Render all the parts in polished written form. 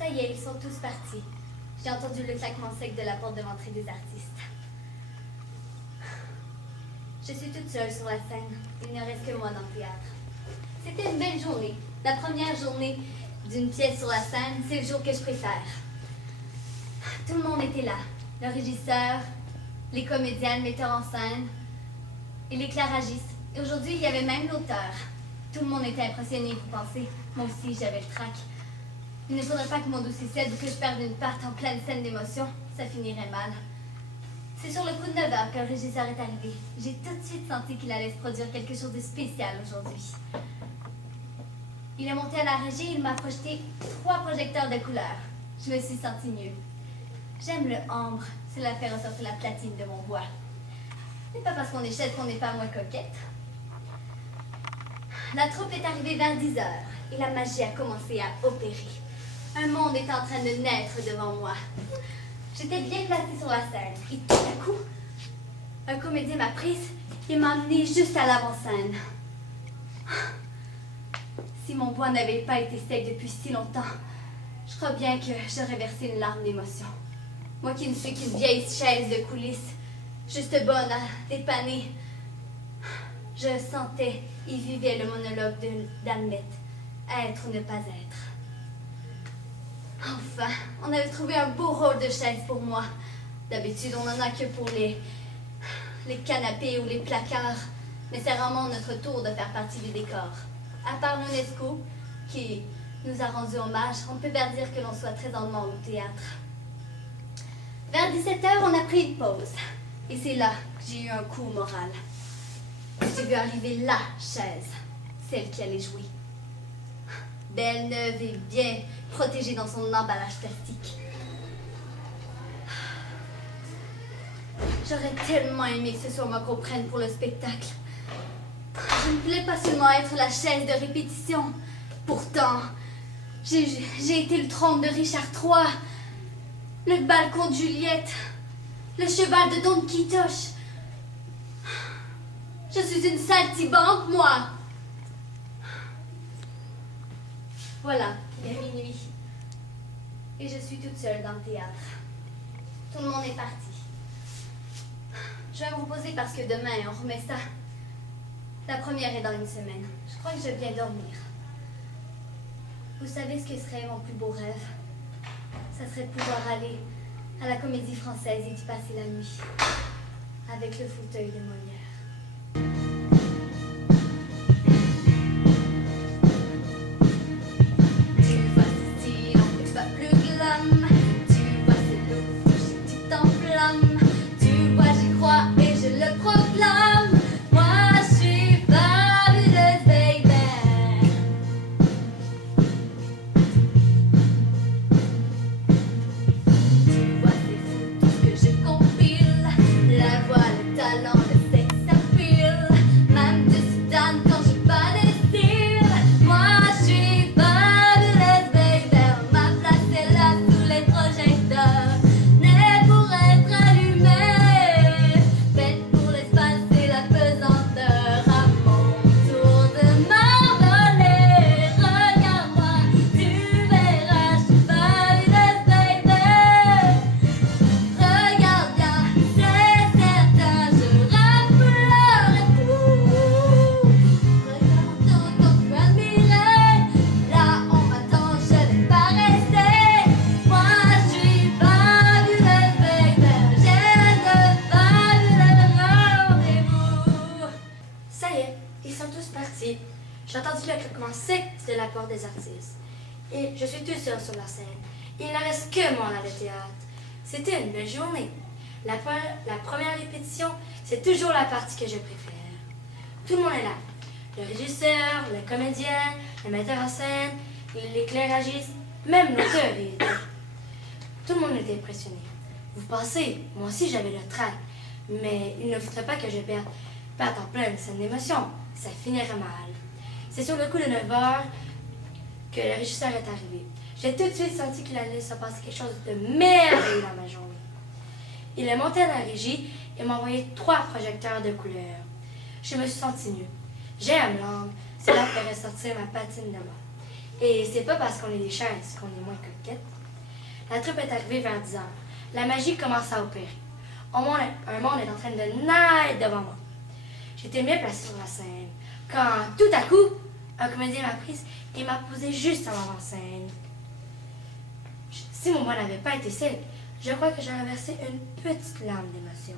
Ça y est, ils sont tous partis. J'ai entendu le claquement sec de la porte de l'entrée des artistes. Je suis toute seule sur la scène. Il ne reste que moi dans le théâtre. C'était une belle journée. La première journée d'une pièce sur la scène, c'est le jour que je préfère. Tout le monde était là. Le régisseur, les comédiens, le metteur en scène et l'éclairagiste. Et aujourd'hui, il y avait même l'auteur. Tout le monde était impressionné, vous pensez. Moi aussi, j'avais le trac. Il ne faudrait pas que mon dossier cède ou que je perde une part en pleine scène d'émotion. Ça finirait mal. C'est sur le coup de 9 heures que le régisseur est arrivé. J'ai tout de suite senti qu'il allait se produire quelque chose de spécial aujourd'hui. Il est monté à la régie et il m'a projeté 3 projecteurs de couleur. Je me suis sentie mieux. J'aime le ambre. Cela fait ressortir la platine de mon voix. Ce n'est pas parce qu'on est chef qu'on n'est pas moins coquette. La troupe est arrivée vers 10 heures et la magie a commencé à opérer. Un monde est en train de naître devant moi. J'étais bien placée sur la scène et tout à coup, un comédien m'a prise et m'a emmenée juste à l'avant-scène. Si mon voix n'avait pas été sec depuis si longtemps, je crois bien que j'aurais versé une larme d'émotion. Moi qui ne suis qu'une vieille chaise de coulisses, juste bonne à dépanner, je sentais et vivais le monologue d'Almette, être ou ne pas être. Enfin, on avait trouvé un beau rôle de chaise pour moi. D'habitude, on n'en a que pour les canapés ou les placards, mais c'est vraiment notre tour de faire partie du décor. À part l'UNESCO, qui nous a rendu hommage, on peut bien dire que l'on soit très en demande au théâtre. Vers 17 heures, on a pris une pause. Et c'est là que j'ai eu un coup moral. J'ai vu arriver la chaise, celle qui allait jouer. Belle, neuve et bien protégée dans son emballage plastique. J'aurais tellement aimé que ce soit moi qu'on prenne pour le spectacle. Je ne voulais pas seulement être la chaise de répétition. Pourtant, j'ai été le trône de Richard III, le balcon de Juliette, le cheval de Don Quichotte. Je suis une saltimbanque, moi. Voilà, il est minuit. Et je suis toute seule dans le théâtre. Tout le monde est parti. Je vais me reposer parce que demain, on remet ça. La première est dans une semaine. Je crois que je vais bien dormir. Vous savez ce que serait mon plus beau rêve? Ça serait de pouvoir aller à la Comédie Française et d'y passer la nuit. Avec le fauteuil de Molière. Et je le proclame, moi je suis fabuleuse, baby. Tu vois, c'est fou tout ce que je compile. La voix, le talent, le sex appeal. Même de soutane quand j'ai pas de style. Moi je suis fabuleuse, baby. Ma place est là sous les projecteurs. Née pour être allumée. J'ai entendu le claquement sec de la porte des artistes. Et je suis toute seule sur la scène. Il ne reste que moi dans le théâtre. C'était une belle journée. La première répétition, c'est toujours la partie que je préfère. Tout le monde est là. Le régisseur, le comédien, le metteur en scène, l'éclairagiste, même l'auteur y était. Tout le monde était impressionné. Vous pensez, moi aussi j'avais le trac. Mais il ne faudrait pas que je perde en pleine scène d'émotion. Ça finirait mal. C'est sur le coup de 9 heures que le régisseur est arrivé. J'ai tout de suite senti qu'il allait se passer quelque chose de merveilleux dans ma journée. Il est monté à la régie et m'a envoyé 3 projecteurs de couleur. Je me suis sentie mieux. J'aime l'ambre, cela fait ressortir ma patine de moi. Et c'est pas parce qu'on est des chaises qu'on est moins coquettes. La troupe est arrivée vers 10 heures. La magie commence à opérer. Un monde est en train de naître devant moi. J'étais bien placée sur la scène quand, tout à coup, un comédien m'a prise et m'a posée juste en avant-scène. Si mon voix n'avait pas été sec, je crois que j'aurais versé une petite larme d'émotion.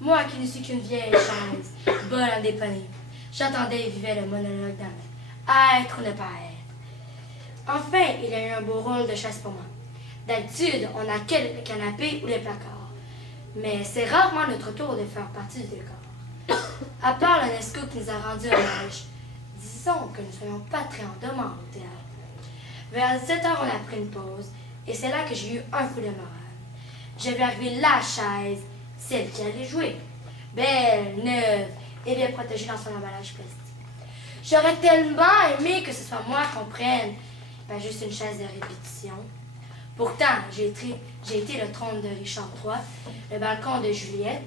Moi qui ne suis qu'une vieille chaise, bonne à dépanner, j'entendais et vivais le monologue d'un être ou ne pas être. Enfin, il y a eu un beau rôle de chaise pour moi. D'habitude, on n'a que le canapé ou les placards. Mais c'est rarement notre tour de faire partie du décor. À part l'UNESCO qui nous a rendu hommage, disons que nous ne soyons pas très en demande au théâtre. Vers 17h, on a pris une pause, et c'est là que j'ai eu un coup de morale. J'ai vu arriver la chaise, celle qui allait jouer. Belle, neuve, et bien protégée dans son emballage plastique. J'aurais tellement aimé que ce soit moi qu'on prenne, pas juste une chaise de répétition. Pourtant, j'ai été le trône de Richard III, le balcon de Juliette,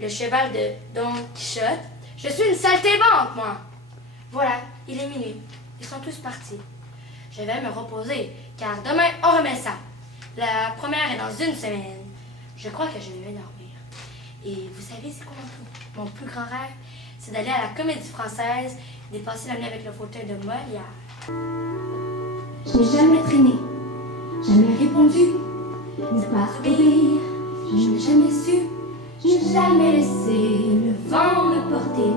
le cheval de Don Quichotte. Je suis une saltimbanque, moi! Voilà, il est minuit. Ils sont tous partis. Je vais me reposer, car demain, on remet ça. La première est dans une semaine. Je crois que je vais dormir. Et vous savez, c'est quoi mon plus grand rêve? C'est d'aller à la Comédie Française et de passer la nuit avec le fauteuil de Molière. Je n'ai jamais traîné, jamais répondu, ne pas obéir, je n'ai jamais su, je n'ai jamais laissé le vent me porter.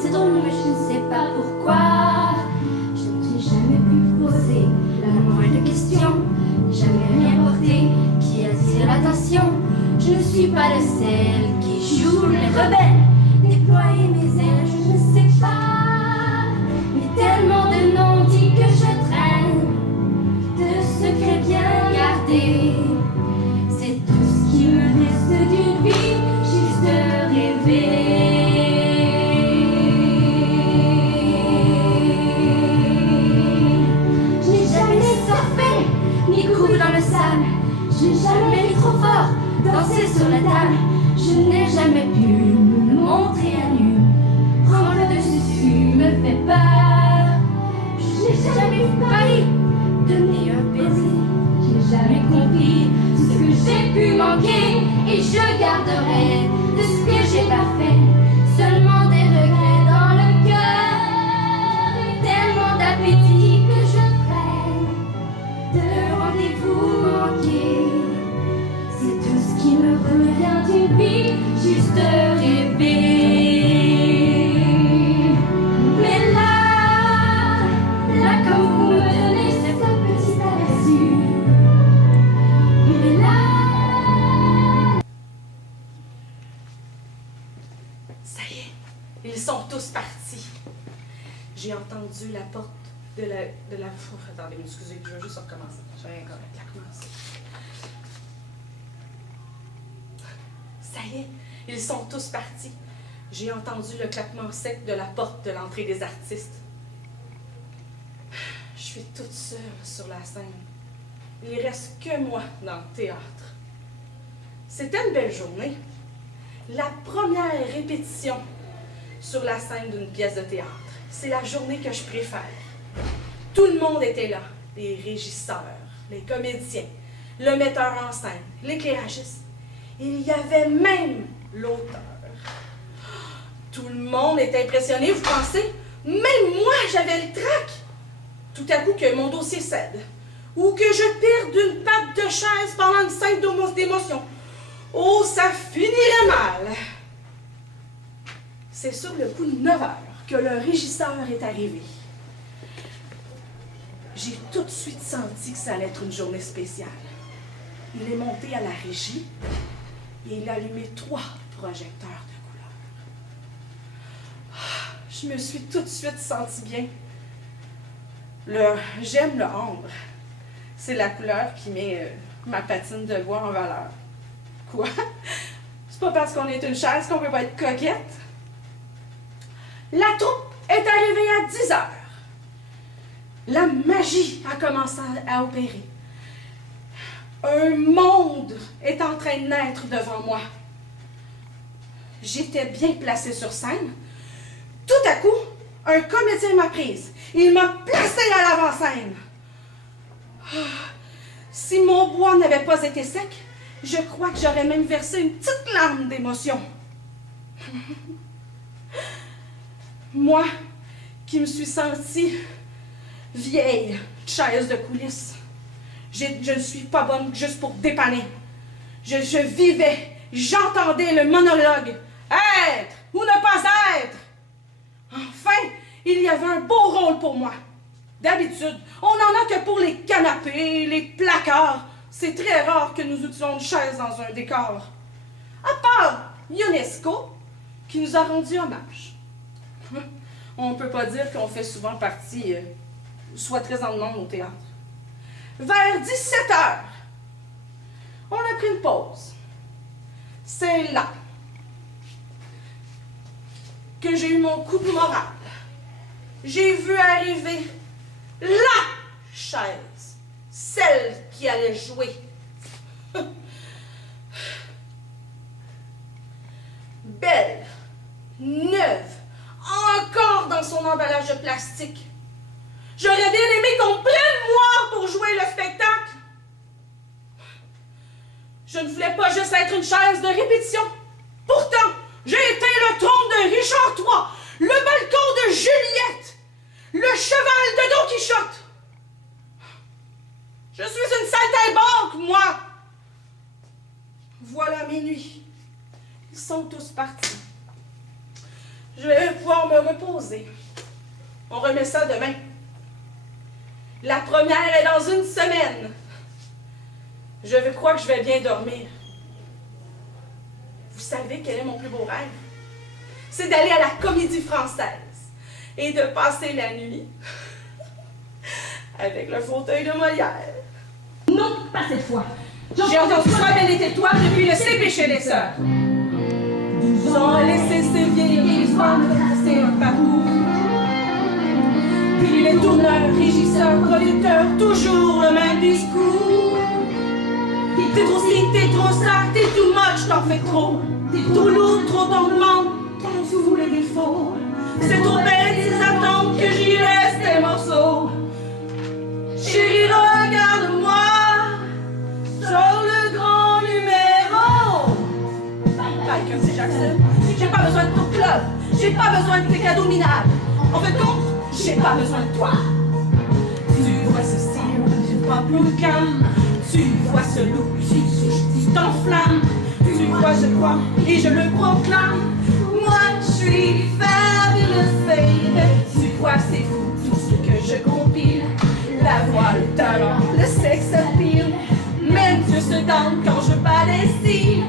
C'est drôle, mais je ne sais pas pourquoi. Je n'ai jamais pu poser la moindre question, jamais rien porté qui attire l'attention. Je ne suis pas de celle qui joue les rebelles, déployer mes ailes, je ne sais pas. Mais tellement de noms dits que je traîne, de secrets bien gardés. C'est tout ce qui me reste d'une vie, juste rêver. Je n'ai jamais surfé, ni couru dans le sable. Je n'ai jamais mis trop fort, dansé sur la table. Je n'ai jamais pu me montrer à nu. Prendre le dessus me fait peur. Je n'ai jamais failli donner un baiser. Je n'ai jamais compris ce que j'ai pu manquer. Et je garderai de ce que j'ai pas fait seulement des regrets dans le cœur. Et tellement d'appétit que je freine de rendez-vous manqués. C'est tout ce qui me revient d'une vie, juste rêver. Mais là comme vous me donnez ce petit aperçu. Mais là. Ça y est, ils sont tous partis. J'ai entendu la porte de la... Attendez, excusez, je veux juste recommencer. J'ai rien correct à recommencer. Ça y est, ils sont tous partis. J'ai entendu le claquement sec de la porte de l'entrée des artistes. Je suis toute seule sur la scène. Il ne reste que moi dans le théâtre. C'était une belle journée. La première répétition sur la scène d'une pièce de théâtre. C'est la journée que je préfère. Tout le monde était là. Les régisseurs, les comédiens, le metteur en scène, l'éclairagiste. Il y avait même l'auteur. Tout le monde était impressionné, vous pensez? Même moi, j'avais le trac. Tout à coup, que mon dossier cède. Ou que je perde une patte de chaise pendant une scène d'émotion. Oh, ça finirait mal. C'est sur le coup de 9 heures que le régisseur est arrivé. J'ai tout de suite senti que ça allait être une journée spéciale. Il est monté à la régie et il a allumé 3 projecteurs de couleur. Je me suis tout de suite sentie bien. J'aime le ambre. C'est la couleur qui met ma patine de voix en valeur. Quoi? C'est pas parce qu'on est une chaise qu'on peut pas être coquette. La troupe est arrivée à 10 heures. La magie a commencé à opérer. Un monde est en train de naître devant moi. J'étais bien placée sur scène. Tout à coup, Un comédien m'a prise. Il m'a placée à l'avant-scène. Si mon bois n'avait pas été sec, je crois que j'aurais même versé une petite larme d'émotion. Moi, qui me suis sentie vieille, chaise de coulisses, je ne suis pas bonne juste pour dépanner. Je vivais, j'entendais le monologue. Être ou ne pas être. Enfin, il y avait un beau rôle pour moi. D'habitude, on n'en a que pour les canapés, les placards. C'est très rare que nous utilisions une chaise dans un décor. À part UNESCO, qui nous a rendu hommage. On ne peut pas dire qu'on fait souvent partie, soit très en demande au théâtre. Vers 17h, on a pris une pause. C'est là que j'ai eu mon coup de morale. J'ai vu arriver la chaise, celle qui allait jouer. Belle, neuve, encore dans son emballage de plastique. J'aurais bien aimé qu'on me prenne moi pour jouer le spectacle. Je ne voulais pas juste être une chaise de répétition. Pourtant, j'ai été le trône de Richard III, le balcon de Juliette, le cheval de Don Quichotte. Je suis une saltimbanque, moi. Voilà mes nuits. Ils sont tous partis. Je vais pouvoir me reposer. On remet ça demain. La première est dans une semaine. Je crois que je vais bien dormir. Vous savez quel est mon plus beau rêve? C'est d'aller à la Comédie Française et de passer la nuit avec le fauteuil de Molière. Non, pas cette fois. J'ai entendu ça, belle était toi depuis le CP chez les sœurs. 12 ans à laisser ses vieilles histoires de tracer un parcours. Puis les tourneurs, régisseurs, producteurs, toujours le même discours. T'es trop ci, t'es trop ça, t'es too much, t'en fais trop. T'es trop lourd, trop t'en demandes, trop sous les défauts. C'est trop bête ces attentes que j'y laisse tes morceaux. Chérie, regarde-moi sur le grand numéro. Bye, comme c'est Jackson. J'ai pas besoin de ton club, j'ai pas besoin de tes cadeaux minables. En fait, compte, j'ai pas besoin de toi. Tu vois ce style, j'ai pas plus de calme. Tu vois ce look, tu t'enflammes. Tu vois, je crois, et je le proclame. Moi, je suis fabulous, baby. Tu vois, c'est fou, tout ce que je compile. La voix, le talent, le sex appeal. Même Dieu se donne quand je bats les cils.